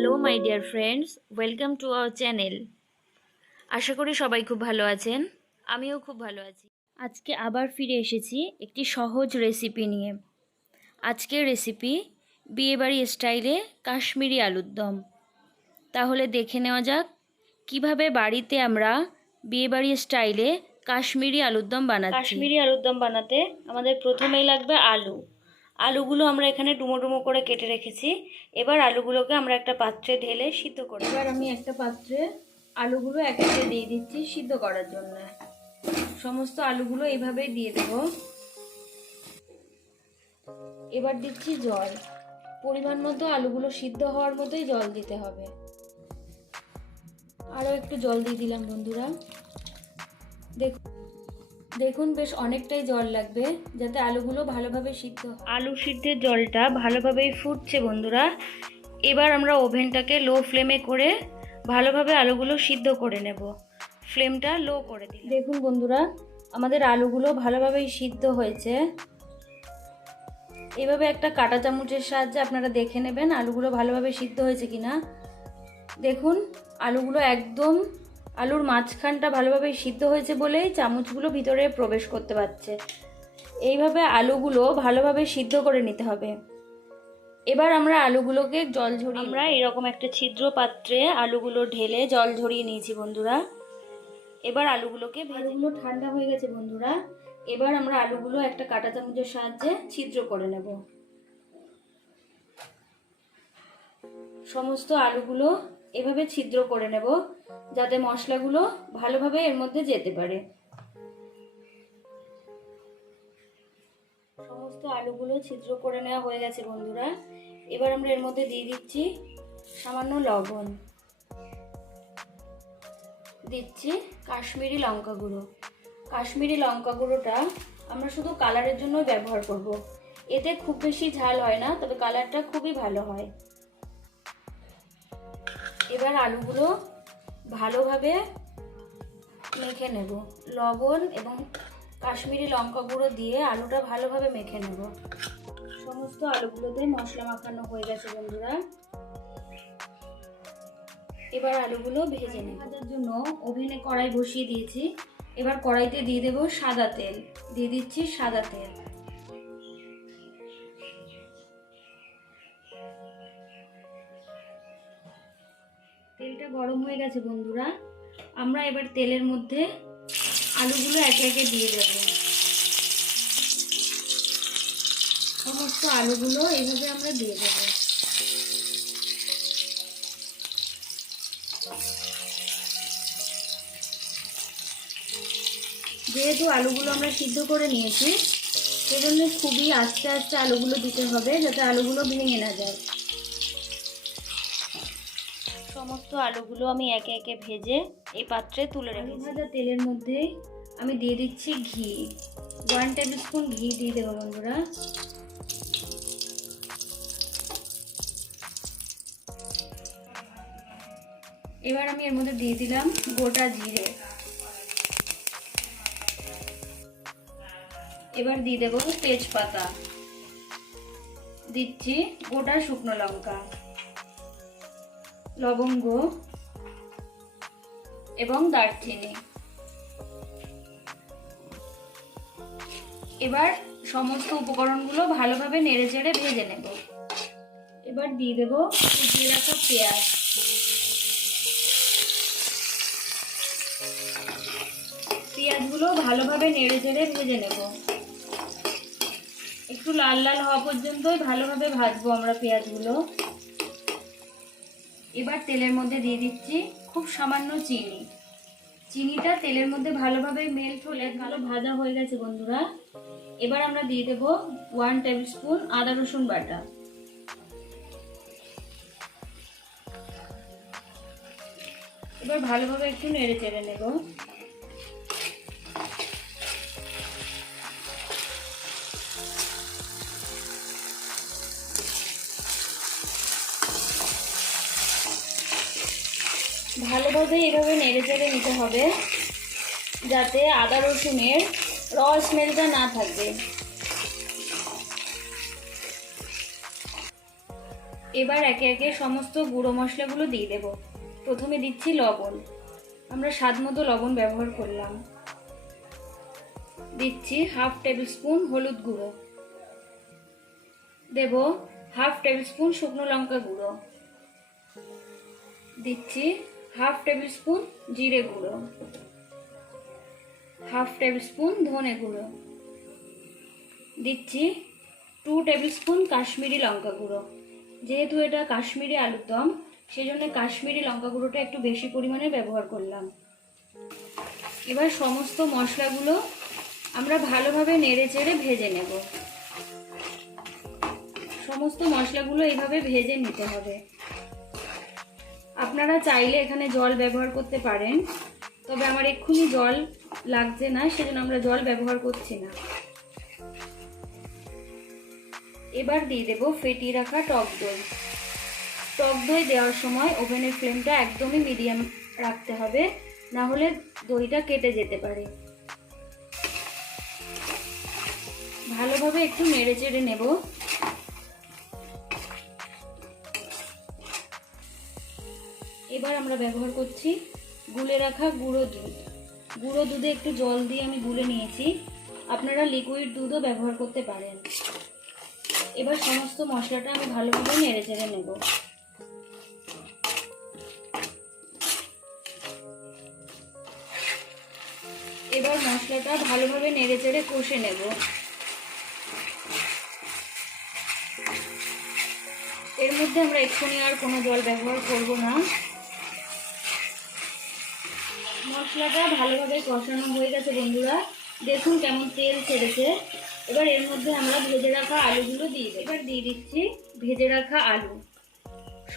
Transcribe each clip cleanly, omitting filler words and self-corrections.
Hello my dear friends, welcome to our channel. আশা করি সবাই খুব ভালো আছেন। আমিও খুব ভালো আছি। আজকে আবার ফিরে এসেছি একটি সহজ রেসিপি নিয়ে। আজকের রেসিপি বিয়েবাড়ি স্টাইলে কাশ্মীরি আলুর দম। তাহলে দেখে নেওয়া যাক কিভাবে বাড়িতে আমরা বিয়েবাড়ি স্টাইলে কাশ্মীরি আলুর দম বানাচ্ছি। কাশ্মীরি আলুর দম বানাতে আমাদের প্রথমেই লাগবে আলু। আলুগুলো আমরা এখানে ডুমো ডুমো করে কেটে রেখেছি। এবার আলুগুলোকে আমরা একটা পাত্রে ঢেলে সিদ্ধ করি। এবার আমি একটা পাত্রে আলুগুলো এক একে দিয়ে দিচ্ছি সিদ্ধ করার জন্য। সমস্ত আলুগুলো এইভাবেই দিয়ে দেব। এবার দিচ্ছি জল। পরিমাণ মতো আলুগুলো সিদ্ধ হওয়ার মতোই জল দিতে হবে। আরও একটু জল দিয়ে দিলাম বন্ধুরা। দেখুন বেশ অনেকটাই জল লাগবে যাতে আলুগুলো ভালোভাবে সিদ্ধ। আলু সিদ্ধের জলটা ভালোভাবেই ফুটছে বন্ধুরা। এবার আমরা ওভেনটাকে লো ফ্লেমে করে ভালোভাবে আলুগুলো সিদ্ধ করে নেব। ফ্লেমটা লো করে দিই। দেখুন বন্ধুরা, আমাদের আলুগুলো ভালোভাবেই সিদ্ধ হয়েছে। এভাবে একটা কাঁটা চামচের সাহায্যে আপনারা দেখে নেবেন আলুগুলো ভালোভাবে সিদ্ধ হয়েছে কিনা। দেখুন আলুগুলো একদম আলুর মাঝখানটা ভালোভাবে সিদ্ধ হয়েছে বলেই চামচগুলো ভিতরে প্রবেশ করতে পারছে। এইভাবে আলুগুলো ভালোভাবে সিদ্ধ করে নিতে হবে। এবার আমরা আলুগুলোকে জল ঝরিয়ে আমরা এরকম একটা ছিদ্র পাত্রে আলুগুলো ঢেলে জল ঝরিয়ে নিয়েছি বন্ধুরা। এবার আলুগুলোকে আলুগুলো ঠান্ডা হয়ে গেছে বন্ধুরা। এবার আমরা আলুগুলো একটা কাঁটা চামচের সাহায্যে ছিদ্র করে নেব। সমস্ত আলুগুলো এভাবে ছিদ্র করে নেব যাতে মশলাগুলো ভালোভাবে এর মধ্যে যেতে পারে। সমস্ত আলুগুলো ছিদ্র করে নেওয়া হয়ে গেছে বন্ধুরা। এবার আমরা এর মধ্যে দিয়ে দিচ্ছি সামান্য লবণ, দিচ্ছি কাশ্মীরি লঙ্কা গুঁড়ো। কাশ্মীরি লঙ্কা গুঁড়োটা আমরা শুধু কালারের জন্য ব্যবহার করব। এতে খুব বেশি ঝাল হয় না, তবে কালারটা খুবই ভালো হয়। এবার আলুগুলো ভালোভাবে মেখে নেব। লবণ এবং কাশ্মীরি লঙ্কা গুঁড়ো দিয়ে আলুটা ভালোভাবে মেখে নেব। সমস্ত আলুগুলোতে মশলা মাখানো হয়ে গেছে বন্ধুরা। এবার আলুগুলো ভেজে নেব। ভাজার জন্য ওভেনে কড়াই বসিয়ে দিয়েছি। এবার কড়াইতে দিয়ে দেব সাদা তেল। দিয়ে দিচ্ছি সাদা তেল। তেলটা গরম হয়ে গেছে বন্ধুরা। আমরা এবার তেলের মধ্যে আলুগুলো একে একে দিয়ে দেব। সমস্ত আলুগুলো এইভাবে আমরা দিয়ে দেব। যেহেতু আলুগুলো আমরা সিদ্ধ করে নিয়েছি, সেজন্য খুবই আস্তে আস্তে আলুগুলো দিতে হবে যাতে আলুগুলো ভেঙে না যায়। সমস্ত আলুগুলো আমি একে একে ভেজে এই পাত্রে তুলে রেখেছি। ভাজা তেলের মধ্যে আমি দিয়ে দিচ্ছি ঘি। 1 টেবিল স্পুন ঘি দিয়ে দেবো বন্ধুরা। এবার আমি এর মধ্যে দিয়ে দিলাম গোটা জিরে। এবার দিয়ে দেবো তেজপাতা, দিচ্ছি গোটা শুকনো লঙ্কা, লবঙ্গ এবং দারচিনি। এবার সমস্ত উপকরণগুলো ভালোভাবে নেড়েচেড়ে ভেজে নেব। এবার দিয়ে দেব কুচিয়ে রাখা পেঁয়াজ। পেঁয়াজগুলো ভালোভাবে নেড়েচেড়ে ভেজে নেব। একটু লাল লাল হওয়া পর্যন্তই ভালোভাবে ভাজবো আমরা পেঁয়াজগুলো। এবার তেলের মধ্যে দিয়ে দিচ্ছি খুব সামান্য চিনি। চিনিটা তেলের মধ্যে ভালোভাবে মেল্ট হলে ভালো ভাজা হয়ে গেছে বন্ধুরা। এবার আমরা দিয়ে দেব 1 টেবিল স্পুন আদা রসুন বাটা। এবার ভালোভাবে একটু নেড়ে চেড়ে নেব। ভালোভাবে এভাবে নেড়ে চেড়ে নিতে হবে যাতে আদা রসুনের র স্মেলটা না থাকে। এবার একে একে সমস্ত গুঁড়ো মশলাগুলো দিয়ে দেব। প্রথমে দিচ্ছি লবণ, আমরা স্বাদ মতো লবণ ব্যবহার করলাম। দিচ্ছি হাফ টেবিল স্পুন হলুদ গুঁড়ো, দেব হাফ টেবিল স্পুন শুকনো লঙ্কা গুঁড়ো, দিচ্ছি হাফ টেবিল স্পুন জিরে গুঁড়ো, হাফ টেবিল স্পুন ধনে গুঁড়ো, দিচ্ছি 2 টেবিল স্পুন কাশ্মীরি লঙ্কা গুঁড়ো। যেহেতু এটা কাশ্মীরি আলুর দম, সেই জন্য কাশ্মীরি লঙ্কা গুঁড়োটা একটু বেশি পরিমাণে ব্যবহার করলাম। এবার সমস্ত মশলাগুলো আমরা ভালোভাবে নেড়ে চেড়ে ভেজে নেব। সমস্ত মশলাগুলো এইভাবে ভেজে নিতে হবে। আপনারা চাইলে এখানে জল ব্যবহার করতে পারেন, তবে আমার এক্ষুনি জল লাগছে না, সেজন্য আমরা জল ব্যবহার করছি না। এবার দিয়ে দেব ফেটিয়ে রাখা টক দই। টক দই দেওয়ার সময় ওভেনের ফ্লেমটা একদমই মিডিয়াম রাখতে হবে, না হলে দইটা কেটে যেতে পারে। ভালোভাবে একটু নেড়ে চেড়ে নেব। এবার আমরা ব্যবহার করছি গুলে রাখা গুঁড়ো দুধ। গুঁড়ো দুধে একটু জল দিয়ে আমি গুলে নিয়েছি, আপনারা লিকুইড দুধও ব্যবহার করতে পারেন। এবার সমস্ত মশলাটা আমি ভালোভাবে নেড়ে চেড়ে নেব। এবার মশলাটা ভালোভাবে নেড়ে চেড়ে কষে নেব। এর মধ্যে আমরা এক্ষুনি আর কোনো জল ব্যবহার করব না। মশলাটা ভালোভাবে কষানো হয়ে গেছে বন্ধুরা, দেখুন কেমন তেল ছেড়েছে। এবার এর মধ্যে আমরা ভেজে রাখা আলুগুলো দিয়ে দেব। এবার দিয়ে দিচ্ছি ভেজে রাখা আলু।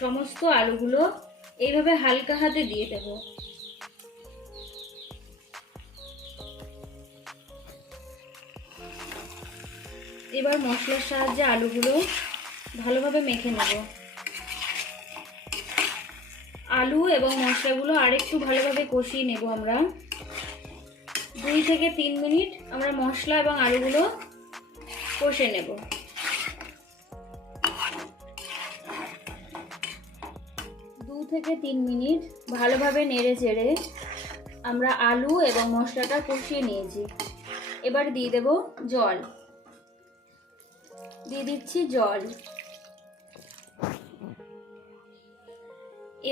সমস্ত আলুগুলো এইভাবে হালকা হাতে দিয়ে দেব। এবার মশলার সাহায্যে আলুগুলো ভালোভাবে মেখে নেব। আলু এবং মশলাগুলো আরেকটু ভালোভাবে কষিয়ে নেব আমরা। 2 থেকে 3 মিনিট আমরা মশলা এবং আলুগুলো কষে নেব। 2 থেকে 3 মিনিট ভালোভাবে নেড়ে চেড়ে আমরা আলু এবং মশলাটা কষিয়ে নিয়েছি। এবার দিয়ে দেব জল। দিয়ে দিচ্ছি জল।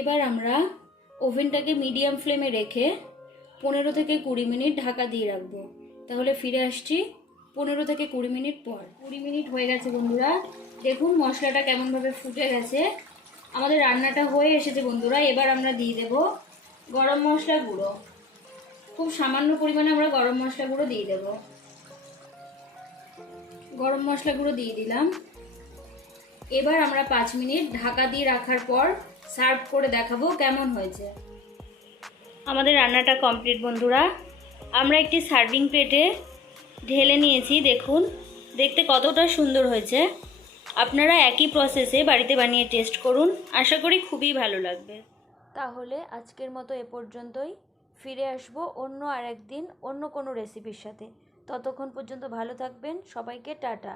এবার আমরা ওভেনটাকে মিডিয়াম ফ্লেমে রেখে 15 থেকে 20 মিনিট ঢাকা দিয়ে রাখবো। তাহলে ফিরে আসছি 15 থেকে 20 মিনিট পর। 20 মিনিট হয়ে গেছে বন্ধুরা, দেখুন মশলাটা কেমনভাবে ফুটে গেছে। আমাদের রান্নাটা হয়ে এসেছে বন্ধুরা। এবার আমরা দিয়ে দেব গরম মশলা গুঁড়ো। খুব সামান্য পরিমাণে আমরা গরম মশলা গুঁড়ো দিয়ে দেব। গরম মশলা গুঁড়ো দিয়ে দিলাম। এবার আমরা 5 মিনিট ঢাকা দিয়ে রাখার পর সার্ভ করে দেখাবো কেমন হয়েছে। আমাদের রান্নাটা কমপ্লিট বন্ধুরা। আমরা একটি সার্ভিং প্লেটে ঢেলে নিয়েছি, দেখুন দেখতে কতটা সুন্দর হয়েছে। আপনারা একই প্রসেসে বাড়িতে বানিয়ে টেস্ট করুন, আশা করি খুবই ভালো লাগবে। তাহলে আজকের মতো এ পর্যন্তই। ফিরে আসবো অন্য আরেকদিন অন্য কোনো রেসিপির সাথে। ততক্ষণ পর্যন্ত ভালো থাকবেন। সবাইকে টাটা।